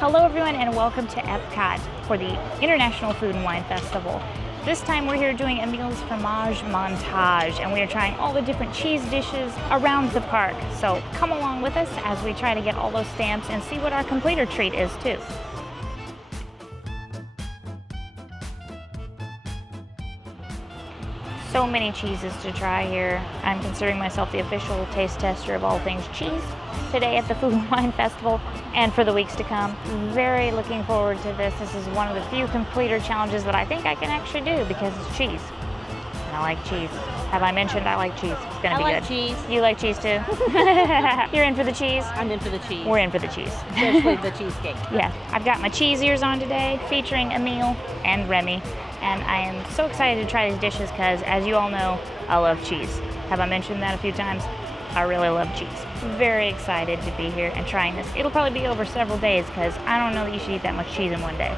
Hello everyone and welcome to EPCOT for the International Food and Wine Festival. This time we're here doing Emile's Fromage Montage and we are trying all the different cheese dishes around the park. So come along with us as we try to get all those stamps and see what our completer treat is too. So many cheeses to try here. I'm considering myself the official taste tester of all things cheese today at the Food and Wine Festival and for the weeks to come. Very looking forward to this. This is one of the few completer challenges that I think I can actually do because it's cheese. And I like cheese. Have I mentioned I like cheese? It's gonna be good. I like cheese. You like cheese too? You're in for the cheese? I'm in for the cheese. We're in for the cheese. Especially the cheesecake. Yeah, I've got my cheese ears on today featuring Emile and Remy. And I am so excited to try these dishes because, as you all know, I love cheese. Have I mentioned that a few times? I really love cheese. Very excited to be here and trying this. It'll probably be over several days because I don't know that you should eat that much cheese in one day.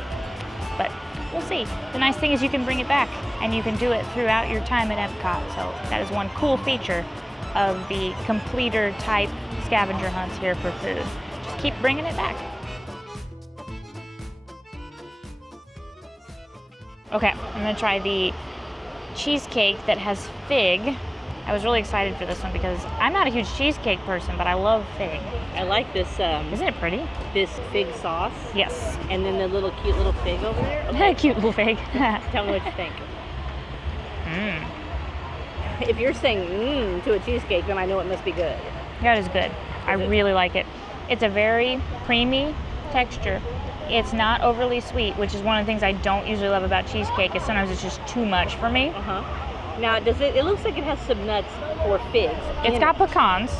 But we'll see. The nice thing is you can bring it back and you can do it throughout your time at EPCOT. So that is one cool feature of the completer type scavenger hunts here for food. Just keep bringing it back. Okay, I'm gonna try the cheesecake that has fig. I was really excited for this one because I'm not a huge cheesecake person, but I love fig. I like this. Isn't it pretty? This fig sauce. Yes. And then the little cute little fig over there. Okay. Cute little fig. Tell me what you think. Mmm. If you're saying mmm to a cheesecake, then I know it must be good. That is good. I really like it. It's a very creamy texture. It's not overly sweet, which is one of the things I don't usually love about cheesecake, is sometimes it's just too much for me. Now, it looks like it has some nuts or figs. It's got pecans.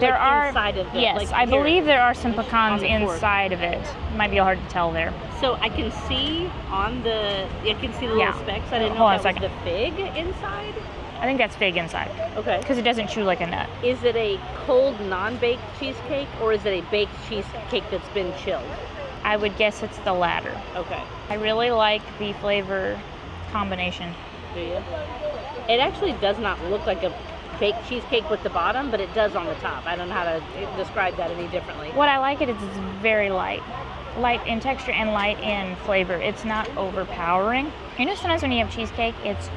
There are inside of it. Yes, I believe there are some pecans inside of it. Might be hard to tell there. So I can see the little specks. I didn't know if that was the fig inside. I think that's fig inside. Okay. Because it doesn't chew like a nut. Is it a cold, non-baked cheesecake, or is it a baked cheesecake that's been chilled? I would guess it's the latter. Okay. I really like the flavor combination. Do you? It actually does not look like a baked cheesecake with the bottom, but it does on the top. I don't know how to describe that any differently. What I like it is it's very light. Light in texture and light in flavor. It's not overpowering. You know, sometimes when you have cheesecake, it's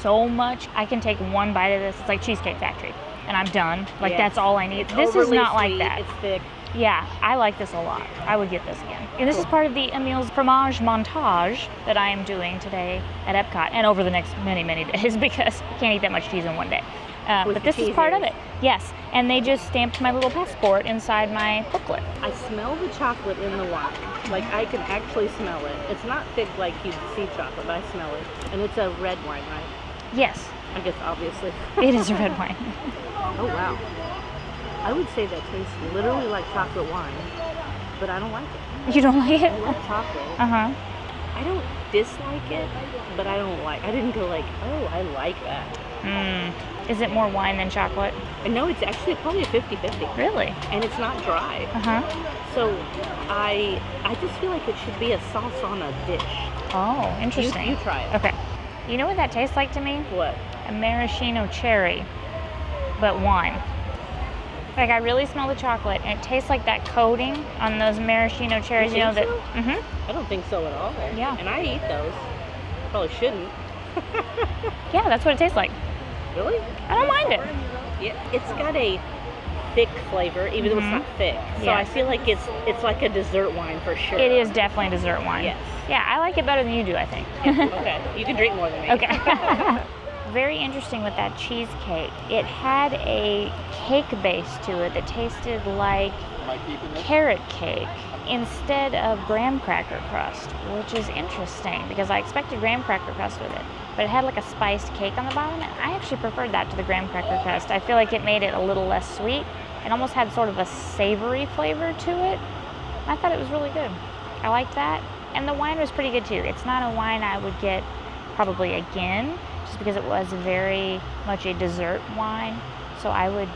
so much. I can take one bite of this. It's like Cheesecake Factory. And I'm done. Like, that's all I need. This is not like that. It's thick. Yeah, I like this a lot. I would get this again. And this is part of the Emile's Fromage Montage that I am doing today at EPCOT and over the next many, many days because I can't eat that much cheese in one day. But this is part of it. Yes, and they just stamped my little passport inside my booklet. I smell the chocolate in the wine. Like, I can actually smell it. It's not thick like you'd see chocolate, but I smell it. And it's a red wine, right? Yes. I guess, obviously. It is a red wine. Oh, wow. I would say that tastes literally like chocolate wine, but I don't like it. You don't like it? I love chocolate. Uh-huh. I don't dislike it, but I didn't go like, oh, I like that. Is it more wine than chocolate? No, it's actually probably a 50-50. Really? And it's not dry. Uh-huh. So I just feel like it should be a sauce on a dish. Oh, interesting. You try it. Okay. You know what that tastes like to me? What? A maraschino cherry, but wine. Like, I really smell the chocolate, and it tastes like that coating on those maraschino cherries. You know that? So? I don't think so at all. Yeah. And I eat those. Probably shouldn't. Yeah, that's what it tastes like. Really? I don't mind it. Yeah, it's got a thick flavor, even though it's not thick. So I feel like it's like a dessert wine for sure. It is definitely dessert wine. Yes. Yeah, I like it better than you do, I think. Okay, you can drink more than me. Okay. Very interesting with that cheesecake. It had a cake base to it that tasted like carrot cake instead of graham cracker crust, which is interesting because I expected graham cracker crust with it. But it had like a spiced cake on the bottom, and I actually preferred that to the graham cracker crust. I feel like it made it a little less sweet. It almost had sort of a savory flavor to it. I thought it was really good. I liked that. And the wine was pretty good too. It's not a wine I would get probably again, just because it was very much a dessert wine. So I would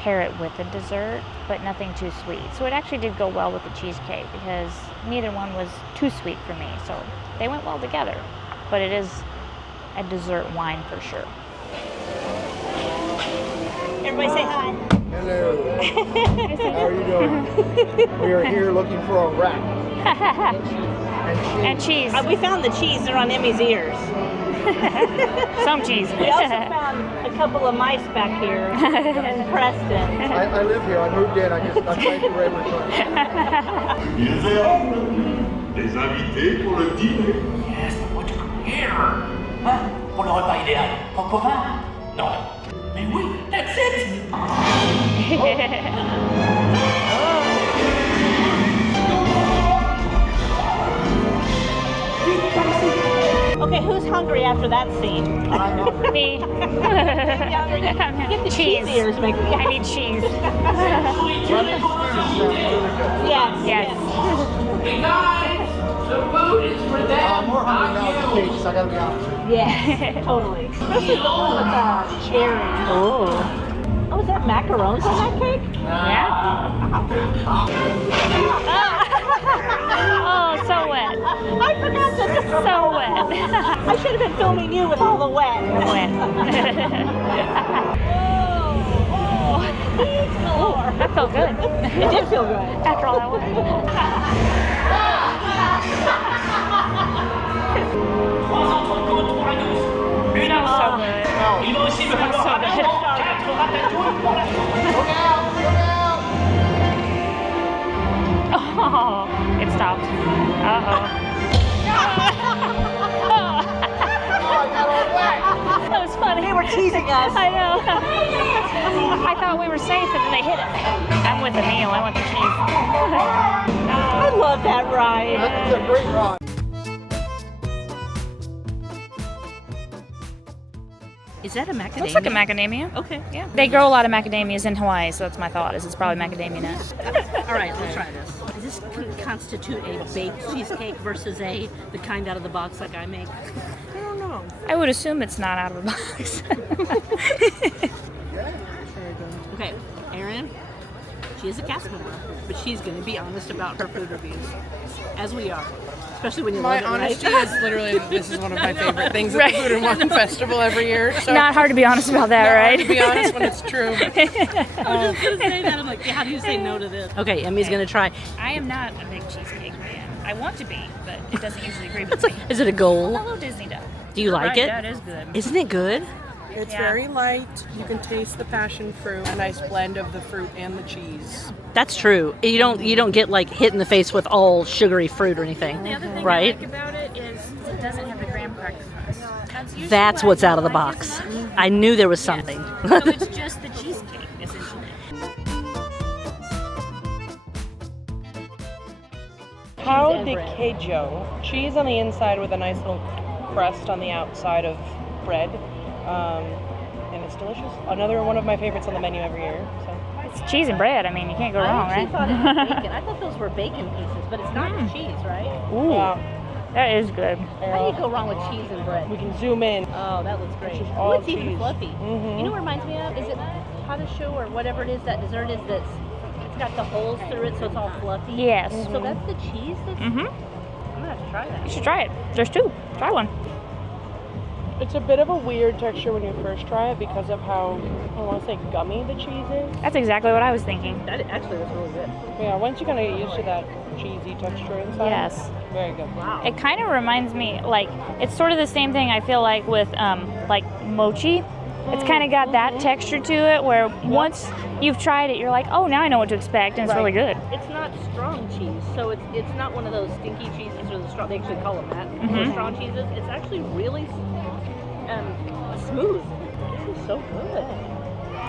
pair it with a dessert, but nothing too sweet. So it actually did go well with the cheesecake because neither one was too sweet for me. So they went well together, but it is a dessert wine for sure. Everybody say hi. Hello. How are you doing? We are here looking for a rat. And cheese. We found the cheese. They're on Emmy's ears. Some cheese. We also found a couple of mice back here in Preston. I live here. I moved in. I'm trying to right with Ils et hommes, des invités pour le dîner. Yes, what you come here? Hein? Pour le repas idéal. Coq au vin? Non. Mais oui, that's it! Okay, who's hungry after that scene? Me. Get the Cheese. cheese ears, make me. I need cheese. Yes. Yes. Hey guys, the food is for them. I'm more hungry now than cakes, I gotta be honest with you. Yeah, totally. Especially the one with cherry. Oh, is that macarons on that cake? Yeah. Oh, so wet. I forgot that. So wet. I should have been filming you with all the wet. Oh, that felt good. It did feel good. After all that wet. So good. Il va aussi me falloir So good. 4 ratatouilles pour la Oh, it stopped. That was funny. They were teasing us. I know. I thought we were safe and then they hit it. I'm with the meal. I want the cheese. I love that ride. That's a great ride. Is that a macadamia? Looks like a macadamia. Okay. Yeah. They grow a lot of macadamias in Hawaii, so that's my thought. Is it's probably macadamia nut. All right, let's try this. Does this constitute a baked cheesecake versus the kind out of the box like I make? I don't know. I would assume it's not out of the box. Okay, Erin, she is a cast member, but she's going to be honest about her food reviews, as we are. Especially when you My love it, honesty right? is literally, this is one of my favorite things at the Food and Wine Festival every year. So Not hard to be honest about that, not hard right? to be honest when it's true. I was just going to say that. I'm like, how do you say no to this? Okay, Emmy's going to try. I am not a big cheesecake fan. I want to be, but it doesn't usually agree with me. Is it a goal? Hello, Disney Duck. Do you like Right, it? that is good. Isn't it good? It's Yeah. very light. You can taste the passion fruit, a nice blend of the fruit and the cheese. That's true. You don't get like hit in the face with all sugary fruit or anything, The other thing right? I like about it is it doesn't have the graham cracker crust. Usually That's what I what's out of the don't like box. is- I knew there was something. So it's just the cheesecake, essentially. Pão de queijo. Cheese on the inside with a nice little crust on the outside of bread. And it's delicious. Another one of my favorites on the menu every year. So. It's cheese and bread. I mean, you can't go I wrong, actually right? thought it was bacon. I thought those were bacon pieces, but it's not cheese, right? Ooh, that is good. How do you go wrong with cheese and bread? We can zoom in. Oh, that looks great. It's just Oh, all it's even cheese. fluffy. Mhm. You know what it reminds me of? Is it Hadashu or whatever it is that dessert is it's got the holes through it so it's all fluffy? Yes. So that's the cheese that's... Mm-hmm. I'm going to have to try that. You should try it. There's two. Try one. It's a bit of a weird texture when you first try it because of how, I want to say, gummy the cheese is. That's exactly what I was thinking. That actually was really good. Yeah, once you kind of get used to that cheesy texture inside. Yes. Very good. Wow. It kind of reminds me, like, it's sort of the same thing I feel like with, like, mochi. It's kind of got that texture to it where once you've tried it, you're like, oh, now I know what to expect, and it's really good. It's not strong cheese, so it's not one of those stinky cheeses or the strong. They actually call them that. The strong cheeses. It's actually really smooth. This is so good.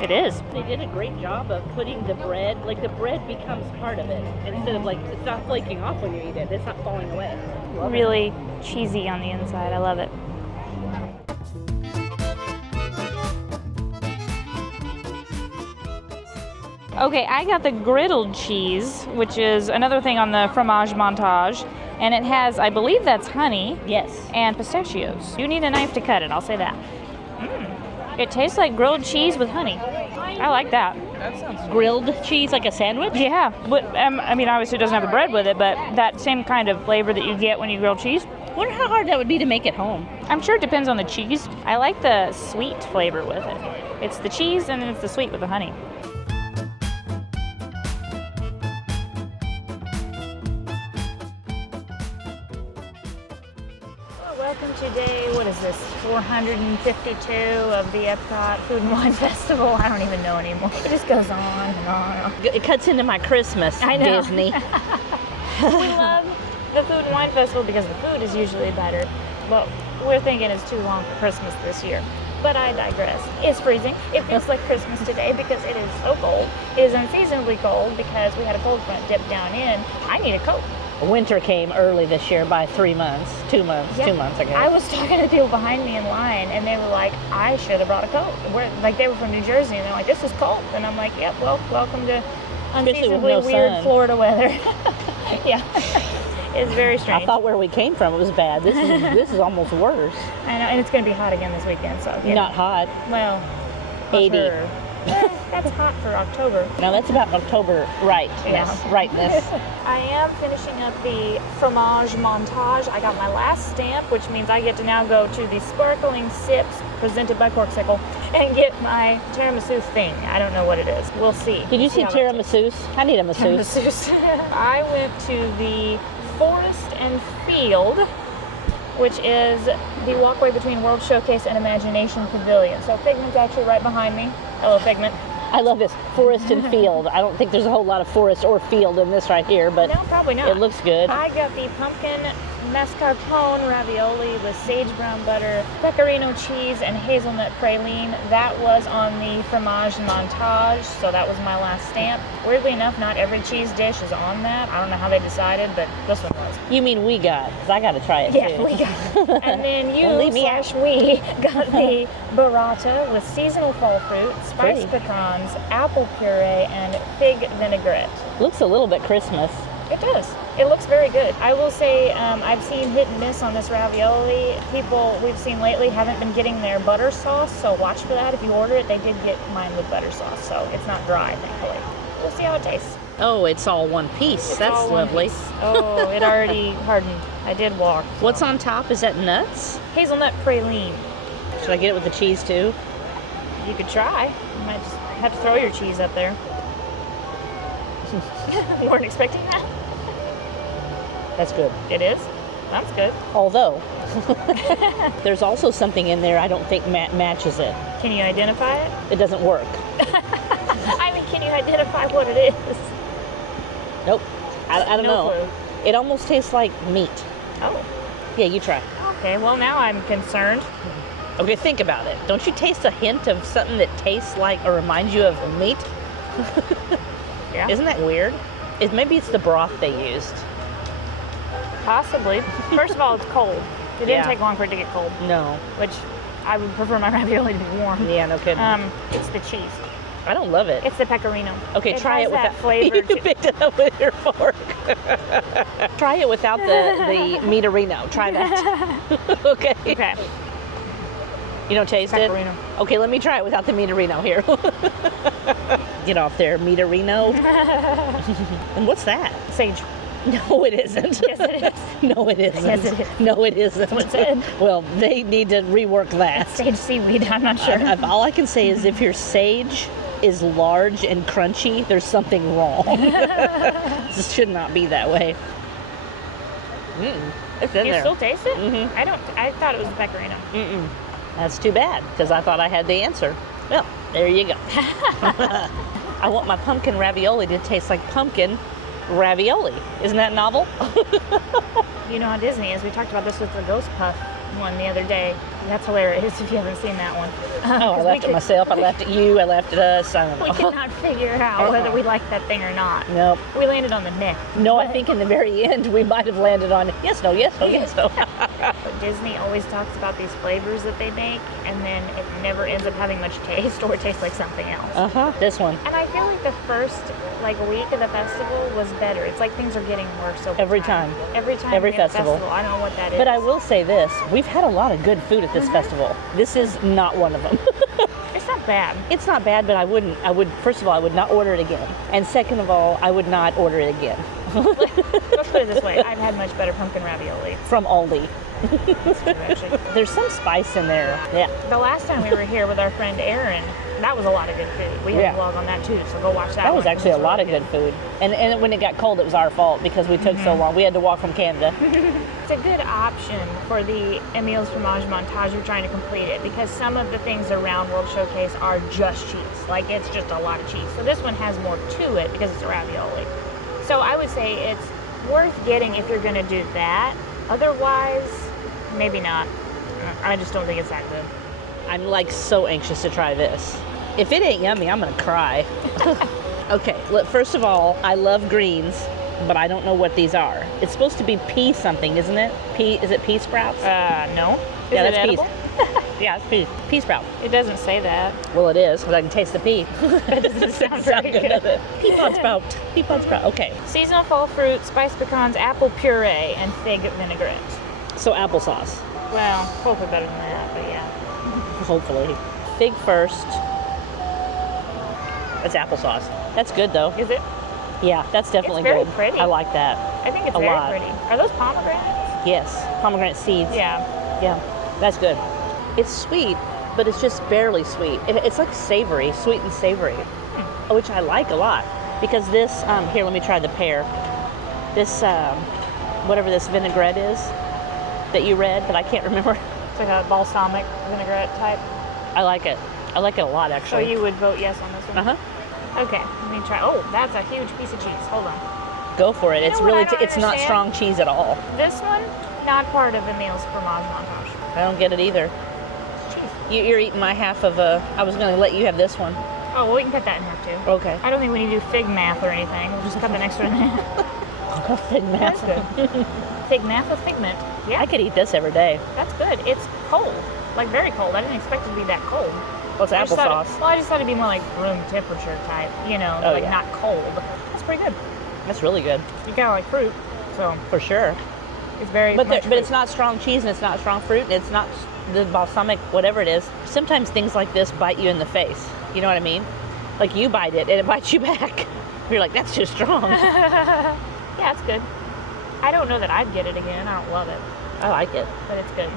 It is. They did a great job of putting the bread, like the bread becomes part of it instead of like it's not flaking off when you eat it. It's not falling away. Love it. Really cheesy on the inside. I love it. Okay, I got the griddled cheese, which is another thing on the Fromage Montage, and it has, I believe that's honey Yes. and pistachios. You need a knife to cut it, I'll say that. It tastes like grilled cheese with honey. I like that. That sounds Grilled cheese like a sandwich? Yeah, but I mean, obviously it doesn't have the bread with it, but that same kind of flavor that you get when you grill cheese. Wonder how hard that would be to make at home. I'm sure it depends on the cheese. I like the sweet flavor with it. It's the cheese and then it's the sweet with the honey. Welcome to day, what is this, 452 of the EPCOT Food and Wine Festival. I don't even know anymore. It just goes on and on. It cuts into my Christmas, I know. Disney. We love the Food and Wine Festival because the food is usually better, but we're thinking it's too long for Christmas this year. But I digress. It's freezing. It feels like Christmas today because it is so cold. It is unseasonably cold because we had a cold front dip down in. I need a coat. Winter came early this year by 3 months, 2 months, Yeah. 2 months ago. I was talking to people behind me in line, and they were like, I should have brought a coat. They were from New Jersey, and they're like, this is cold. And I'm like, yep, well, welcome to unseasonably no weird sun. Florida weather. Yeah, it's very strange. I thought where we came from it was bad. This is almost worse. I know, and it's going to be hot again this weekend, so. You Not know. hot. Well, 80. That's hot for October. Now that's about October rightness. Yeah. Rightness. I am finishing up the Fromage Montage. I got my last stamp, which means I get to now go to the Sparkling Sips presented by Corksicle and get my tiramisu thing. I don't know what it is. We'll see. Did you see how that tiramisu? I need a masseuse. tastes. I went to the Forest and Field, which is the walkway between World Showcase and Imagination Pavilion. So Figment's actually right behind me. Hello, Figment. I love this. Forest and field. I don't think there's a whole lot of forest or field in this right here, but No, probably not. it looks good. I got the pumpkin mascarpone ravioli with sage brown butter, pecorino cheese, and hazelnut praline. That was on the Fromage Montage, so that was my last stamp. Weirdly enough, not every cheese dish is on that. I don't know how they decided, but this one was. You mean we got? Because I got to try it Yeah, too. we got it. And then you Leave me out. / we got the burrata with seasonal fall fruit, spiced Pretty. pecans, apple puree, and fig vinaigrette. Looks a little bit Christmas. It does. It looks very good. I will say I've seen hit and miss on this ravioli. People we've seen lately haven't been getting their butter sauce, so watch for that. If you order it, they did get mine with butter sauce, so it's not dry, thankfully. We'll see how it tastes. Oh, it's all one piece. It's That's all one lovely. piece. Oh, it already hardened. I did walk. What's on top? Is that nuts? Hazelnut praline. Should I get it with the cheese too? You could try. You might just have to throw your cheese up there. You weren't expecting that? That's good. It is? That's good. Although, there's also something in there I don't think matches it. Can you identify it? It doesn't work. I mean, can you identify what it is? Nope. I don't No know. clue. It almost tastes like meat. Oh, Yeah, you try. okay. Well, now I'm concerned. Okay, think about it. Don't you taste a hint of something that tastes like or reminds you of meat? Yeah. Isn't that weird? Maybe it's the broth they used. Possibly. First of all, it's cold. It didn't Yeah. take long for it to get cold, No. which I would prefer my ravioli to be warm. Yeah, no kidding. It's the cheese. I don't love it. It's the pecorino. Okay, try has it without that flavor. You to- picked it up with your fork. Try it without the meaterino. Try that. Okay. Okay. You don't taste Pecorino. it? Okay, let me try it without the meaterino here. Get off there, meaterino. And what's that? Sage. No, it isn't. Yes, it is. No, it isn't. Yes, it is. No, it isn't. what it said. Well, they need to rework that. Sage seaweed. I'm not sure. All I can say is if your sage is large and crunchy, there's something wrong. This should not be that way. It's in You there. still taste it? Mhm. I thought it was the pecorino. That's too bad, because I thought I had the answer. Well, there you go. I want my pumpkin ravioli to taste like pumpkin ravioli. Isn't that novel? You know how Disney is. We talked about this with the Ghost Puff one the other day. That's hilarious if you haven't seen that one. Oh, I laughed at myself. I laughed at you. I laughed at us. I don't know. We cannot figure out whether we like that thing or not. Nope. We landed on the neck. No, I think in the very end we might have landed on yes, no, yes, no, yes, no. But Disney always talks about these flavors that they make, and then it never ends up having much taste, or it tastes like something else. This one. And I feel like the first week of the festival was better. It's like things are getting worse over Every time. Every time. Every we have a festival. I don't know what that is. But I will say this: we've had a lot of good food at this festival. This is not one of them. It's not bad. It's not bad, but I would. First of all, I would not order it again, and second of all, I would not order it again. Let's put it this way: I've had much better pumpkin ravioli. From Aldi. There's some spice in there. Yeah. The last time we were here with our friend Erin, that was a lot of good food. We had a vlog on that too, so go watch that. That was actually a lot of good food. And when it got cold, it was our fault because we took so long. We had to walk from Canada. It's a good option for the Emil's Fromage montage you're trying to complete it, because some of the things around World Showcase are just cheese. Like, it's just a lot of cheese. So this one has more to it because it's a ravioli. So I would say it's worth getting if you're going to do that. Otherwise, maybe not. I just don't think it's that good. I'm like so anxious to try this. If it ain't yummy, I'm gonna cry. Okay, first of all, I love greens, but I don't know what these are. It's supposed to be pea something, isn't it? Is it pea sprouts? No. Yeah, that's edible? peas. Yeah, it's peas. Pea sprout. It doesn't say that. Well, it is, because I can taste the pea. That doesn't sound very good. Pea pod sprout. Pea pod sprout. Okay. Seasonal fall fruit, spiced pecans, apple puree, and fig vinaigrette. So applesauce. Well, hopefully better than that, but yeah. Hopefully. Fig first. That's applesauce. That's good though. Is it? Yeah, that's definitely It's very good. pretty. I like that. I think it's A very lot. pretty. Are those pomegranates? Yes, pomegranate seeds. Yeah. Yeah, that's good. It's sweet, but it's just barely sweet. It's like savory, sweet and savory, which I like a lot. Because this, here, let me try the pear. This, whatever this vinaigrette is that you read, but I can't remember. It's like a balsamic vinaigrette type. I like it. I like it a lot, So actually. you would vote yes on this one? Uh-huh. Okay, let me try. Oh, that's a huge piece of cheese. Hold on. Go for it. You It's know what really, I don't it's not understand? strong cheese at all. This one, not part of Emil's Fromage montage. I don't get it either. It's cheese. You're eating my half of I was going to let you have this one. Oh, well, we can cut that in half too. Okay. I don't think we need to do fig math or anything. We'll just cut the next one in half. Fig That's math. good. Fig math with figment. Yeah, I could eat this every day. that's good. It's cold. Like, very cold. I didn't expect it to be that cold. What's I just thought applesauce? I just thought it'd be more like room temperature type, you know, Oh, like yeah. not cold. It's pretty good. That's really good, You kind of like fruit, so for sure. it's very But much but it's fruit. not strong cheese and it's not strong fruit and it's not the balsamic, whatever it is. Sometimes things like this bite you in the face. You know what I mean? Like you bite it and it bites you back. You're like, that's too strong. Yeah, it's good. I don't know that I'd get it again. I don't love it, I like it. but it's good.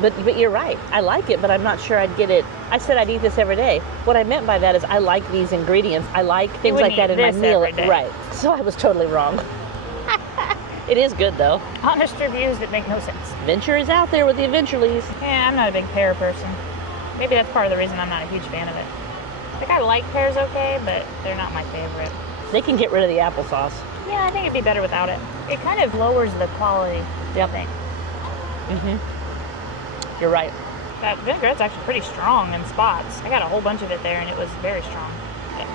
But you're right. I like it, but I'm not sure I'd get it. I said I'd eat this every day. What I meant by that is I like these ingredients. I like things like wouldn't that in eat my this meal. every day. Right. So I was totally wrong. It is good though. Honest reviews that make no sense. Adventure is out there with the AdventureLeighs. Yeah, I'm not a big pear person. Maybe that's part of the reason I'm not a huge fan of it. Like, I like pears okay, but they're not my favorite. They can get rid of the applesauce. Yeah, I think it'd be better without it. It kind of lowers the quality, I think. You're right. That vinaigrette's actually pretty strong in spots. I got a whole bunch of it there, and it was very strong.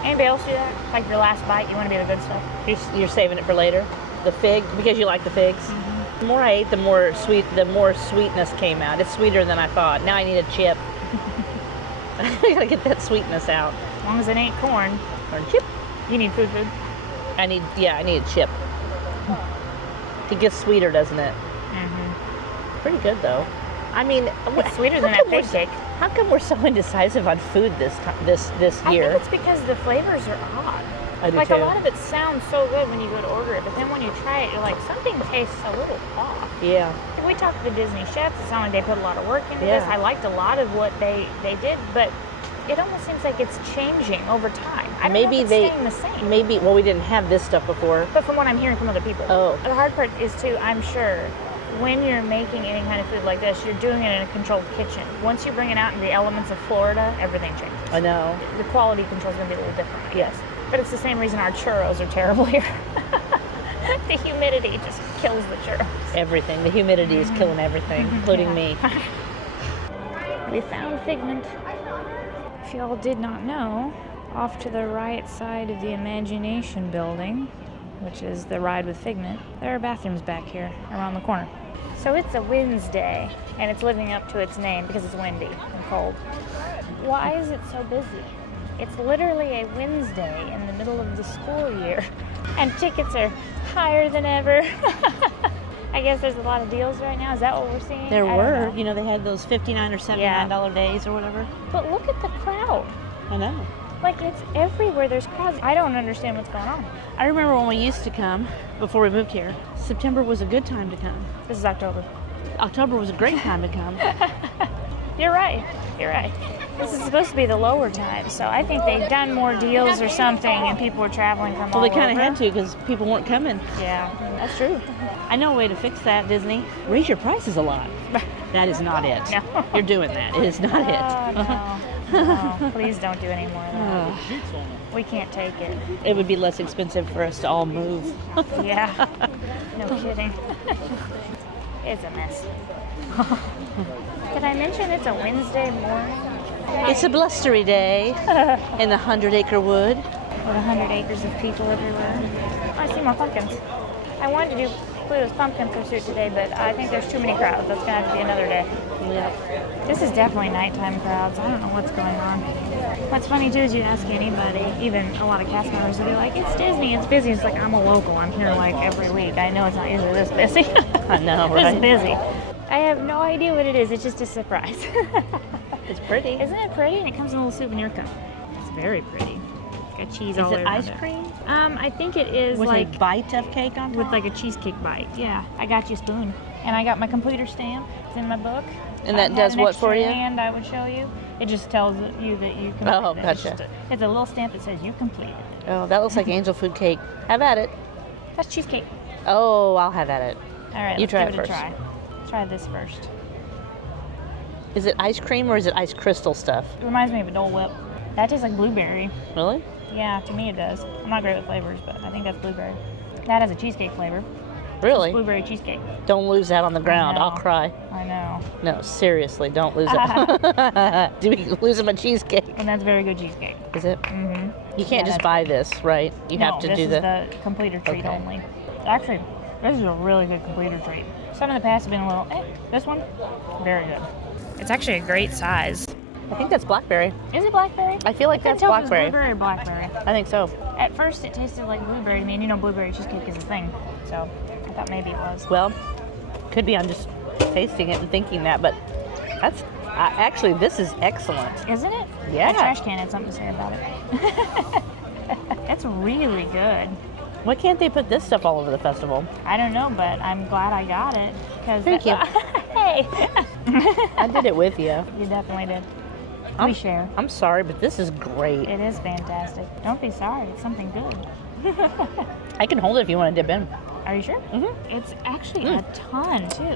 Anybody else do that? Like your last bite, you want to be the good stuff? You're saving it for later. The fig, because you like the figs. The more I ate, the more sweetness came out. It's sweeter than I thought. Now I need a chip. I gotta get that sweetness out. As long as it ain't corn. Corn chip. You need food. I need a chip. It gets sweeter, doesn't it? Pretty good though. I mean, It's sweeter than how that come fig cake. How come we're so indecisive on food this I year? think it's because the flavors are odd. I do Like, too. a lot of it sounds so good when you go to order it, but then when you try it, you're like, something tastes a little off. Yeah. If we talked to the Disney chefs, it sounded like they put a lot of work into this. Yeah. I liked a lot of what they did, but it almost seems like it's changing over time. I don't know if it's staying the same. Maybe, well, we didn't have this stuff before. But from what I'm hearing from other people. Oh. The hard part is, too, I'm sure, when you're making any kind of food like this, you're doing it in a controlled kitchen. Once you bring it out in the elements of Florida, everything changes. I know. The quality control is going to be a little different, I Yes. guess. But it's the same reason our churros are terrible here. The humidity just kills the churros. Everything. The humidity is killing everything, including me. We found Figment. If y'all did not know, off to the right side of the Imagination building, which is the ride with Figment, there are bathrooms back here around the corner. So it's a Wednesday, and it's living up to its name because it's windy and cold. Why is it so busy? It's literally a Wednesday in the middle of the school year, and tickets are higher than ever. I guess there's a lot of deals right now. Is that what we're seeing? There I don't were, know. they had those $59 or $79 days or whatever. But look at the crowd. I know. Like, it's everywhere. There's crowds. I don't understand what's going on. I remember when we used to come before we moved here. September was a good time to come. This is October. October was a great time to come. You're right. You're right. This is supposed to be the lower time, so I think they've done more deals or something, and people were traveling from all Well, they kind of over. had to because people weren't coming. Yeah, that's true. I know a way to fix that, Disney. Raise your prices a lot. That is not it. No. You're doing that. It is not it. No, please don't do any more of that. We can't take it. It would be less expensive for us to all move. Yeah, no kidding. It's a mess. Did I mention it's a Wednesday morning? It's a blustery day in the 100-acre wood. With 100 acres of people everywhere. I see more pumpkins. I wanted to do Pluto's pumpkin pursuit today, but I think there's too many crowds. That's gonna have to be another day. Yep. This is definitely nighttime crowds. I don't know what's going on. What's funny too is you ask anybody, even a lot of cast members, they'll be like, "It's Disney, it's busy." It's like, I'm a local. I'm here like every week. I know it's not usually this busy. I know, right? It's busy. I have no idea what it is. It's just a surprise. It's pretty. Isn't it pretty? And it comes in a little souvenir cup. It's very pretty. It's got cheese all Is over it ice it. cream? I think it is With like a bite of cake on top? with like a cheesecake bite. Yeah. I got you a spoon. And I got my completer stamp. It's in my book. And that I does had an what for extra you? hand I would show you. It just tells you that you completed Oh, it. gotcha. It's a little stamp that says you completed. Oh, that looks like angel food cake. Have at it. That's cheesecake. Oh, I'll have at it. All right, You let's try give it it a first. try. Try this first. Is it ice cream or is it ice crystal stuff? It reminds me of a Dole Whip. That tastes like blueberry. Really? Yeah, to me it does. I'm not great with flavors, but I think that's blueberry. That has a cheesecake flavor. Really? Blueberry cheesecake. Don't lose that on the ground. know. I'll cry. I know. No, seriously, don't lose it. Do we lose them a cheesecake? And that's very good cheesecake. Is it? Mm-hmm. You can't just that's buy this, right? You have to this do is the completer treat Okay. only. Actually, this is a really good completer treat. Some in the past have been a little, this one, very good. It's actually a great size. I think that's blackberry. Is it blackberry? I feel like I couldn't that's tell if it was blackberry. blueberry or blackberry. I think so. At first, it tasted like blueberry to me, and you know blueberry cheesecake is a thing. So I thought maybe it was. Well, could be I'm just tasting it and thinking that, but that's actually this is excellent. Isn't it? Yeah. My trash can had something to say about it. It's really good. Why can't they put this stuff all over the festival? I don't know, but I'm glad I got it. Thank you. Hey. I did it with you. You definitely did. I'm- We share. I'm sorry, but this is great. It is fantastic. Don't be sorry. It's something good. I can hold it if you want to dip in. Are you sure? Mm-hmm. It's actually a ton, too.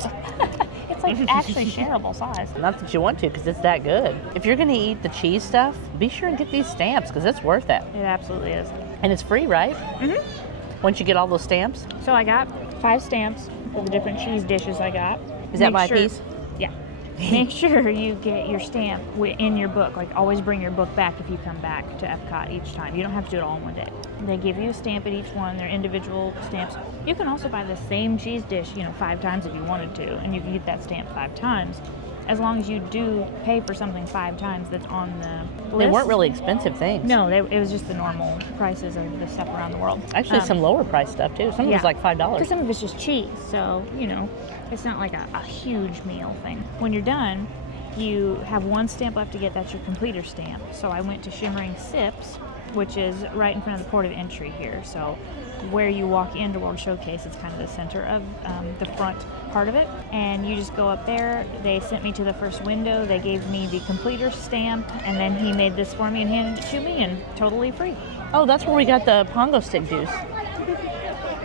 It's like actually shareable size. Not that you want to, because it's that good. If you're going to eat the cheese stuff, be sure and get these stamps, because it's worth it. It absolutely is. And it's free, right? Mm-hmm. Once you get all those stamps? So I got 5 stamps for the different cheese dishes I got. Is that Make my piece? Yeah. Make sure you get your stamp in your book. Like, always bring your book back if you come back to EPCOT each time. You don't have to do it all in one day. They give you a stamp at each one. They're individual stamps. You can also buy the same cheese dish, 5 times if you wanted to, and you can get that stamp 5 times. As long as you do pay for something 5 times that's on the list. They weren't really expensive things. No, it was just the normal prices of the stuff around the world. Actually, some lower price stuff, too. Some of it's like $5. Because some of it's just cheese, so, it's not like a huge meal thing. When you're done, you have 1 stamp left to get. That's your completer stamp. So I went to Shimmering Sips, which is right in front of the port of entry here. So where you walk into World Showcase, it's kind of the center of the front part of it. And you just go up there. They sent me to the first window. They gave me the completer stamp, and then he made this for me and handed it to me, and totally free. Oh, that's where we got the Pongo stick juice.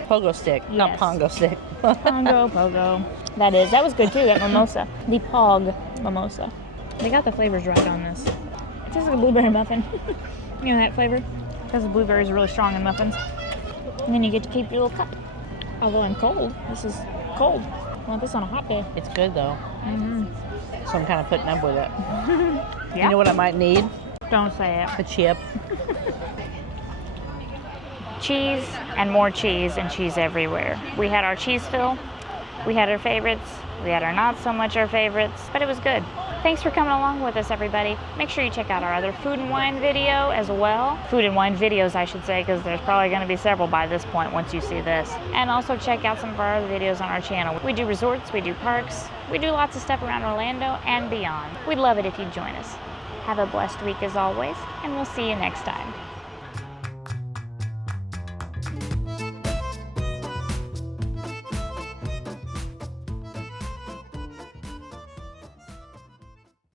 Pogo stick, not Yes. Pongo stick. Pogo. That was good too, that mimosa. The Pog mimosa. They got the flavors right on this. It tastes like a blueberry muffin. You know that flavor? Because the blueberries are really strong in muffins. And then you get to keep your little cup. Although I'm cold. This is cold. I want this on a hot day. It's good, though. Mm-hmm. So I'm kind of putting up with it. Yeah. You know what I might need? Don't say it. A chip. Cheese and more cheese and cheese everywhere. We had our cheese fill. We had our favorites. We had our not so much our favorites, but it was good. Thanks for coming along with us, everybody. Make sure you check out our other food and wine video as well. Food and wine videos, I should say, because there's probably going to be several by this point once you see this. And also check out some of our other videos on our channel. We do resorts, we do parks, we do lots of stuff around Orlando and beyond. We'd love it if you'd join us. Have a blessed week as always, and we'll see you next time.